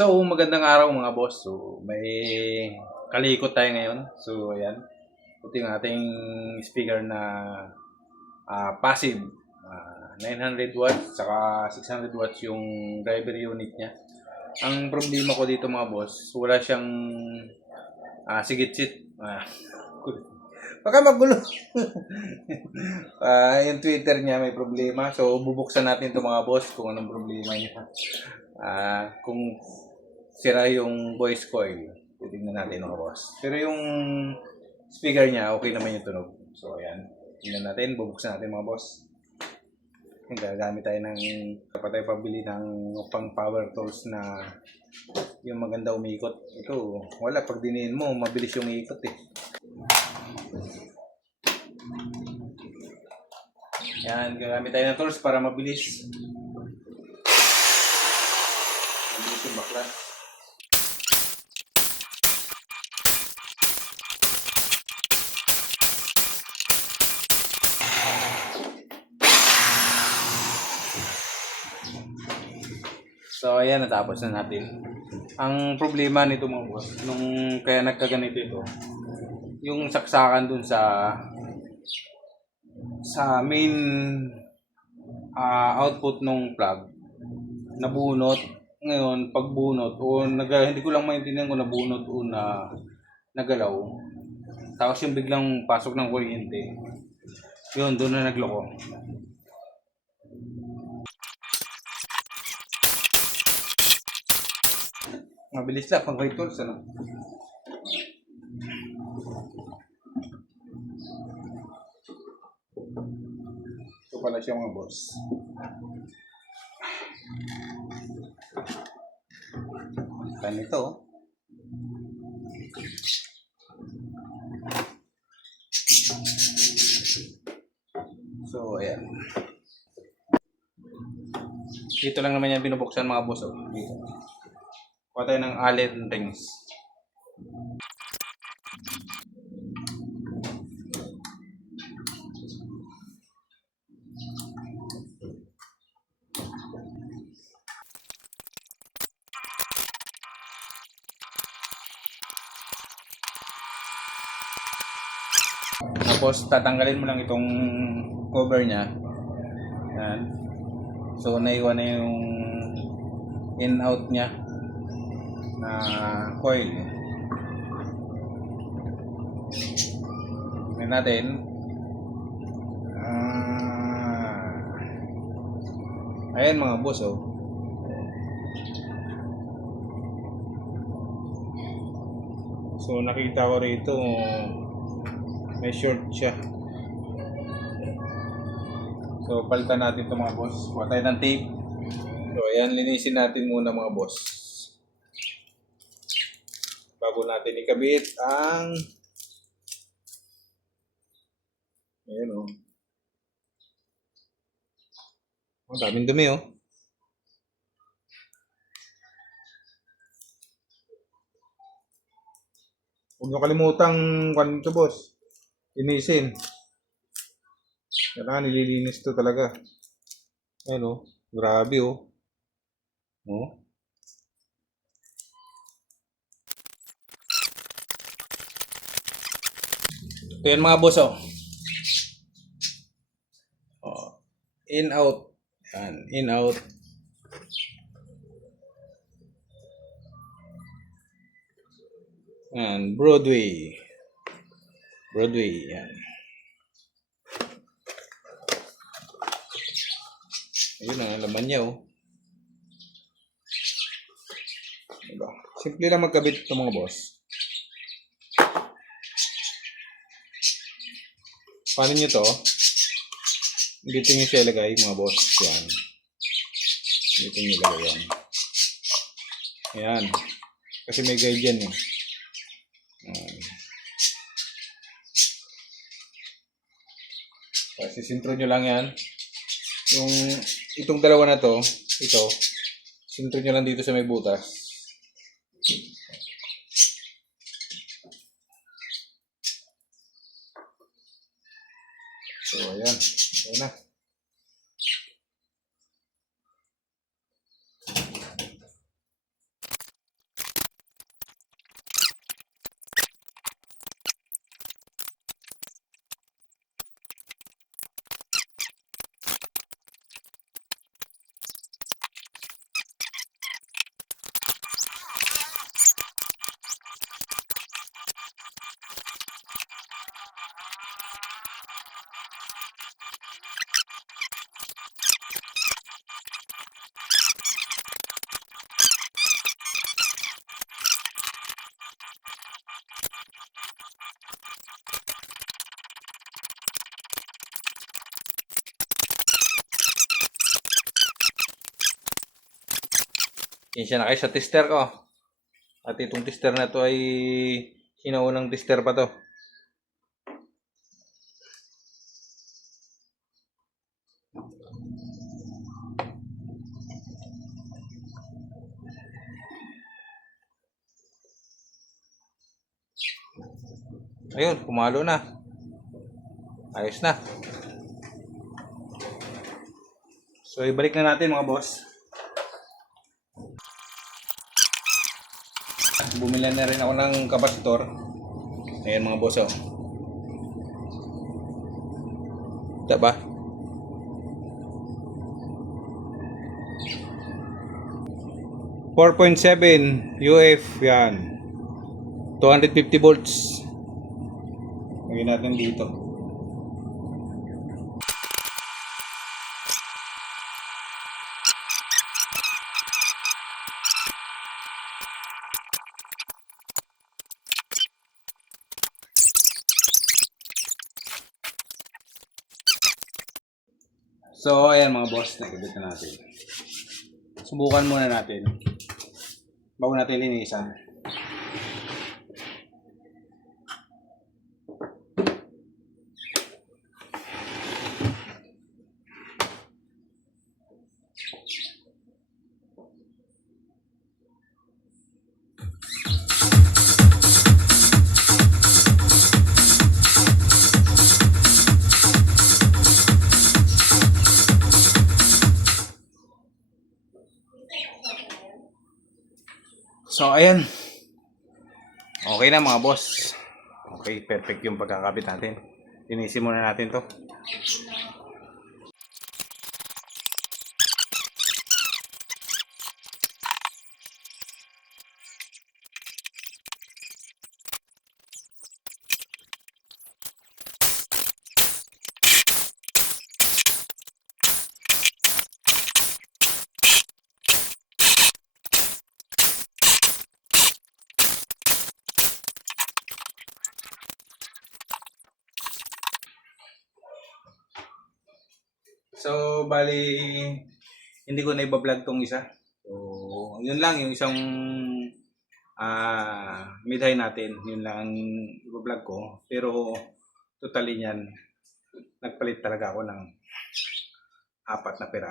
So, magandang araw mga boss. So, may kalikot tayo ngayon. So, ayan. Ito yung ating speaker na passive. 900 watts, saka 600 watts yung driver unit niya. Ang problema ko dito mga boss, wala siyang sigit-sit. Baka magulo. Yung Twitter niya may problema. So, bubuksan natin ito mga boss kung anong problema niya. Kung sira yung voice coil, titignan natin mga boss. Pero yung speaker niya, okay naman yung tunog. So, ayan. Tingnan natin, bubuksan natin mga boss. Gagamit tayo ng dapat tayo pabili ng pang power tools na yung maganda umikot. Ito, wala. Pag diniin mo, mabilis yung ikot eh. Yan, gagamit tayo ng tools para mabilis. Mabilis yung baklas. So, ayan, natapos na natin. Ang problema nito mga boss, nung kaya nagkaganito ito, yung saksakan dun sa main output ng plug, nabunot. Ngayon, pagbunot, o hindi ko lang maintindihan kung nabunot o nagalaw. Tapos yung biglang pasok ng kuryente. Yun, doon na nagloko. Mabilis lang pang right tools, ano? Ito pala siya mga boss. Ganito. So, ayan. Dito lang naman yan binubuksan mga boss. Dito. Kuha tayo ng Allen rings. Tapos tatanggalin mo lang itong cover niya. Yan. So naiwan na yung in-out niya na coil. Tingnan natin. Ayan mga boss, oh. So nakita ko rito may short siya. So palitan natin ito mga boss. Kuha tayo ng tape. So ayan, linisin natin muna mga boss bago natin ikabit ang ayan, oh. Ang daming dumi, oh. Huwag nyo kalimutang kung ito boss, linisin. Kailangan nililinis to talaga. Ayan, oh. Grabe, oh. Oh. Ito yan mga boss, oh. In, out. Yan. In, out. Yan. Broadway. Broadway. Yan. Ayun ang laman niya, oh. Diba? Simple lang magkabit ito mga boss. Paano nyo to? Dito nyo siya ilagay mga boss. Yan. Dito nyo ilagay yan. Ayan. Kasi may guide yan, eh. Kasi sintro nyo lang yan. Yung itong dalawa na to, ito, sintro nyo lang dito sa may butas. So, ayan. Okay na. Sinsya na kayo sa tester ko. At itong tester na to ay sinaunang tester pa to. Ayun, pumalo na. Ayos na. So, ibalik na natin mga boss. Bumili na rin ako ng kapasitor. Ayan mga boss, oh. Diba? .7 UF yan. 250 volts. Lagyan natin dito. So, ayan mga boss, nagabit na natin. Subukan muna natin. Bago natin linisan. So, ayan. Okay na mga boss. Okay, perfect yung pagkakabit natin. Linisin muna natin to. So, bali, hindi ko na iba-vlog tong isa. So, yun lang, yung isang mid-high natin. Yun lang ang iba-vlog ko. Pero, totally niyan, nagpalit talaga ako ng 4 na pera.